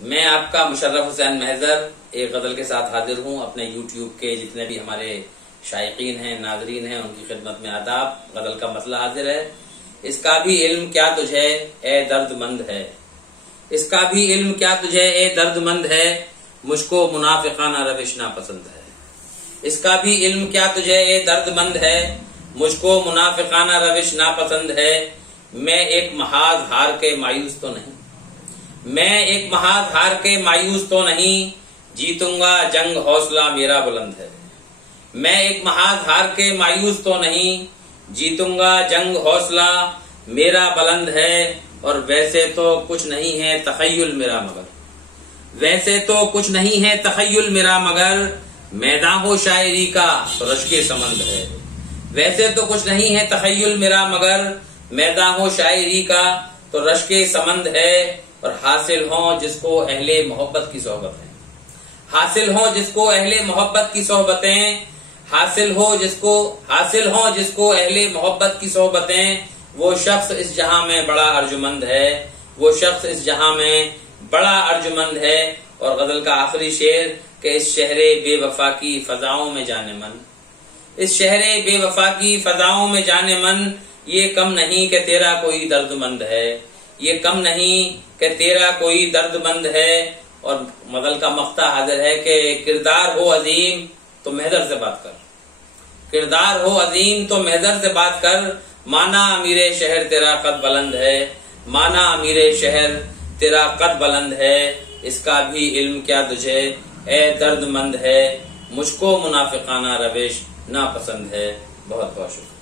میں آپ کا مشرف حسین محضر ایک غزل کے ساتھ حاضر ہوں. اپنے یوٹیوب کے جتنے بھی ہمارے شائقین ہیں، ناظرین ہیں، ان کی خدمت میں آداب. غزل کا مسئلہ حاضر ہے. اس کا بھی علم کیا تجھے اے درد مند ہے، اس کا بھی علم کیا تجھے اے درد مند ہے، مجھ کو منافقانہ روش ناپسند ہے. اس کا بھی علم کیا تجھے اے درد مند ہے، مجھ کو منافقانہ روش ناپسند ہے. میں ایک محاذ ہار کے مایوس تو نہیں، میں ایک محاذ ہار کے مایوس تو نہیں، جیتوں گا جنگ حوصلہ میرا بلند ہے. میں ایک محاذ ہار کے مایوس تو نہیں، جیتوں گا جنگ حوصلہ میرا بلند ہے. اور ویسے تو کچھ نہیں ہے تخیل میرا مگر، ویسے تو کچھ نہیں ہے تخیل میرا مگر، میدان ہو شاعری کا تو رشک سمند ہے. ویسے تو کچھ نہیں ہے تخیل میرا مگر، میدان ہو شاعری کا تو رشک سمند ہے. اور حاصل ہوں جس کو اہل محبت کی صحبتیں، حاصل ہوں جس کو اہل محبت کی صحبتیں، حاصل ہوں جس کو اہل محبت کی صحبتیں، وہ شخص اس جہاں میں بڑا ارجمند ہے، وہ شخص اس جہاں میں بڑا ارجمند ہے. اور غزل کا آخری شعر کہ اس شہر بے وفا کی فضاؤں میں جانے من، اس شہر بے وفا کی فضاؤں میں جانے من، یہ کم نہیں کہ تیرا کوئی درد مند ہے، یہ کم نہیں کہ تیرا کوئی درد مند ہے. اور غزل کا مقطع حاضر ہے کہ کردار ہو عظیم تو محضر سے بات کر، کردار ہو عظیم تو محضر سے بات کر، مانا امیر شہر تیرا قد بلند ہے، مانا امیر شہر تیرا قد بلند ہے. اس کا بھی علم کیا تجھے اے درد مند ہے، مجھ کو منافقانہ روش ناپسند ہے. بہت بہت شکریہ.